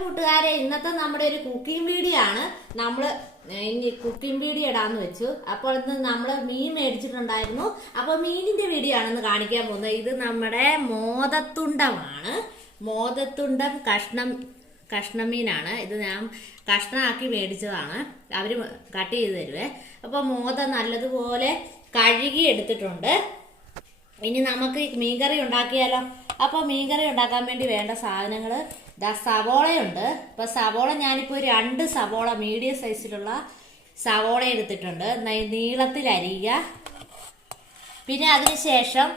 കൂട്ടുകാരെ, ഇന്നത്തെ നമ്മുടെ ഒരു കുക്കിംഗ് വീഡിയോ ആണ്. ഇനി കുക്കിംഗ് വീഡിയോ ഇടാന്ന് വെച്ചു. അപ്പോൾ ഇന്ന് നമ്മള് മീൻ മേടിച്ചിട്ടുണ്ടായിരുന്നു. അപ്പൊ മീനിന്റെ വീഡിയോ ആണെന്ന് കാണിക്കാൻ പോകുന്നത്. ഇത് നമ്മുടെ മോദത്തുണ്ടമാണ്. മോദത്തുണ്ടം കഷ്ണമീനാണ്. ഇത് ഞാൻ കഷ്ണമാക്കി മേടിച്ചതാണ്. അവര് കട്ട് ചെയ്ത് തരുവേ. അപ്പൊ മോദം നല്ലതുപോലെ കഴുകി എടുത്തിട്ടുണ്ട്. ഇനി നമുക്ക് മീൻകറി ഉണ്ടാക്കിയാലോ. അപ്പൊ മീൻകറി ഉണ്ടാക്കാൻ വേണ്ടി വേണ്ട സാധനങ്ങൾ സവോളയുണ്ട്. ഇപ്പൊ സവോള ഞാനിപ്പോ 2 സവോള മീഡിയം സൈസിലുള്ള സവോള എടുത്തിട്ടുണ്ട്. നീളത്തിൽ അരിയുക. പിന്നെ അതിനുശേഷം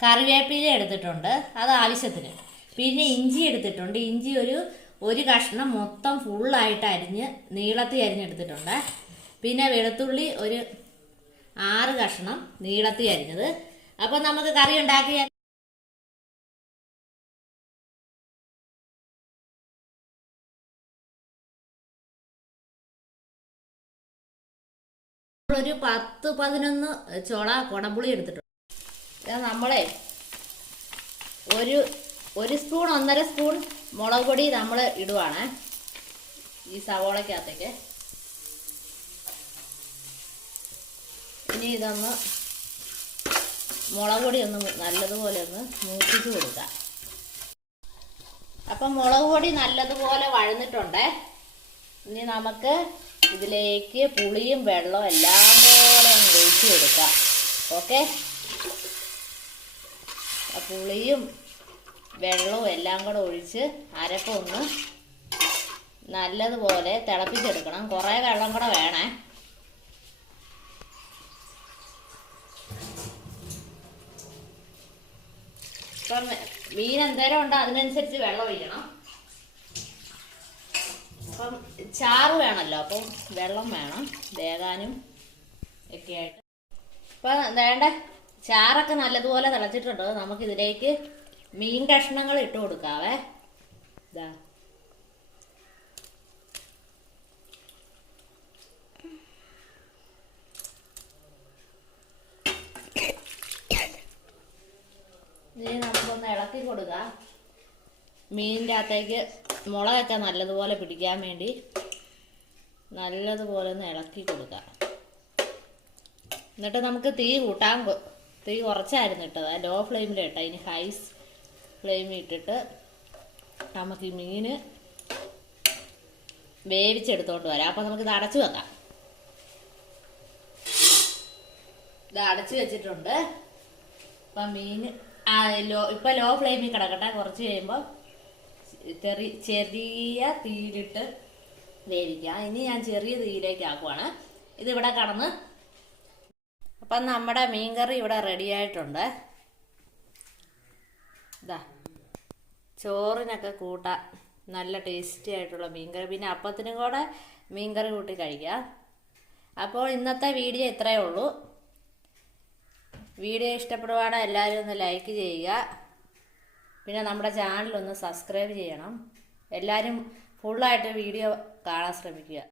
കറിവേപ്പില എടുത്തിട്ടുണ്ട്, അത് ആവശ്യത്തിന്. പിന്നെ ഇഞ്ചി എടുത്തിട്ടുണ്ട്. ഇഞ്ചി ഒരു കഷ്ണം മൊത്തം ഫുള്ളായിട്ട് അരിഞ്ഞ് നീളത്തിൽ അരിഞ്ഞെടുത്തിട്ടുണ്ട്. പിന്നെ വെളുത്തുള്ളി ഒരു 6 കഷ്ണം നീളത്തിൽ അരിഞ്ഞത്. അപ്പൊ നമുക്ക് കറി ഉണ്ടാക്കിയാൽ ഒരു 10-11 ചുള കുടംപുളി എടുത്തിട്ടുണ്ട്. നമ്മളെ ഒരു സ്പൂൺ 1.5 സ്പൂൺ മുളക് പൊടി നമ്മൾ ഇടുവാണ് ഈ സവോളക്കകത്തേക്ക്. ഇനി ഇതൊന്ന് മുളക് പൊടി ഒന്ന് നല്ലതുപോലെ ഒന്ന് മൂപ്പിച്ച് കൊടുക്കാം. അപ്പം മുളക് പൊടി നല്ലതുപോലെ വഴന്നിട്ടുണ്ട്. ഇനി നമുക്ക് ഇതിലേക്ക് പുളിയും വെള്ളവും എല്ലാം കൂടെ ഒന്ന് ഒഴിച്ച് കൊടുക്കാം. ഓക്കെ, പുളിയും വെള്ളവും എല്ലാം കൂടെ ഒഴിച്ച് അരപ്പൊന്ന് നല്ലതുപോലെ തിളപ്പിച്ചെടുക്കണം. കുറേ വെള്ളം കൂടെ വേണേ. ഇപ്പം മീൻ എന്തേരം ഉണ്ടോ അതിനനുസരിച്ച് വെള്ളം ഒഴിക്കണം. അപ്പം ചാറ് വേണമല്ലോ, അപ്പം വെള്ളം വേണം വേകാനും ഒക്കെ ആയിട്ട്. അപ്പം വേണ്ട ചാറൊക്കെ നല്ലതുപോലെ തിളച്ചിട്ടുണ്ട്. നമുക്കിതിലേക്ക് മീൻ കഷ്ണങ്ങൾ ഇട്ട് കൊടുക്കാവേ. ഇതാ ഇനി നമുക്കൊന്ന് ഇളക്കി കൊടുക്കാം. മീനിൻ്റെ അകത്തേക്ക് മുളകൊക്കെ നല്ലതുപോലെ പിടിക്കാൻ വേണ്ടി നല്ലതുപോലെ ഒന്ന് ഇളക്കി കൊടുക്കാം. എന്നിട്ട് നമുക്ക് തീ കുറച്ചായിരുന്നു ഇട്ടത്, ലോ ഫ്ലെയിമിൽ ഇട്ട. ഇനി ഹൈ ഫ്ലെയിമിൽ ഇട്ടിട്ട് നമുക്ക് ഈ മീൻ വേവിച്ചെടുത്തോണ്ട് വരാം. അപ്പം നമുക്കിത് അടച്ചു വെക്കാം. ഇത് അടച്ചു വെച്ചിട്ടുണ്ട്. അപ്പം മീൻ ഇപ്പം ലോ ഫ്ലെയിമിൽ കിടക്കട്ടെ. കുറച്ച് കഴിയുമ്പോൾ ചെറിയ തീയിലിട്ട് വേവിക്കാം. ഇനി ഞാൻ ചെറിയ തീയിലേക്ക് ആക്കുവാണ്. ഇതിവിടെ കടന്ന്. അപ്പം നമ്മുടെ മീൻകറി ഇവിടെ റെഡി ആയിട്ടുണ്ട്. ഇതാ ചോറിനൊക്കെ കൂട്ടാൻ നല്ല ടേസ്റ്റി ആയിട്ടുള്ള മീൻകറി. പിന്നെ അപ്പത്തിനും കൂടെ മീൻകറി കൂട്ടി കഴിക്കാം. അപ്പോൾ ഇന്നത്തെ വീഡിയോ ഇത്രയേ ഉള്ളൂ. വീഡിയോ ഇഷ്ടപ്പെടുവാണെങ്കിൽ എല്ലാവരും ഒന്ന് ലൈക്ക് ചെയ്യുക. പിന്നെ നമ്മുടെ ചാനലൊന്ന് സബ്സ്ക്രൈബ് ചെയ്യണം. എല്ലാവരും ഫുള്ളായിട്ട് വീഡിയോ കാണാൻ ശ്രമിക്കുക.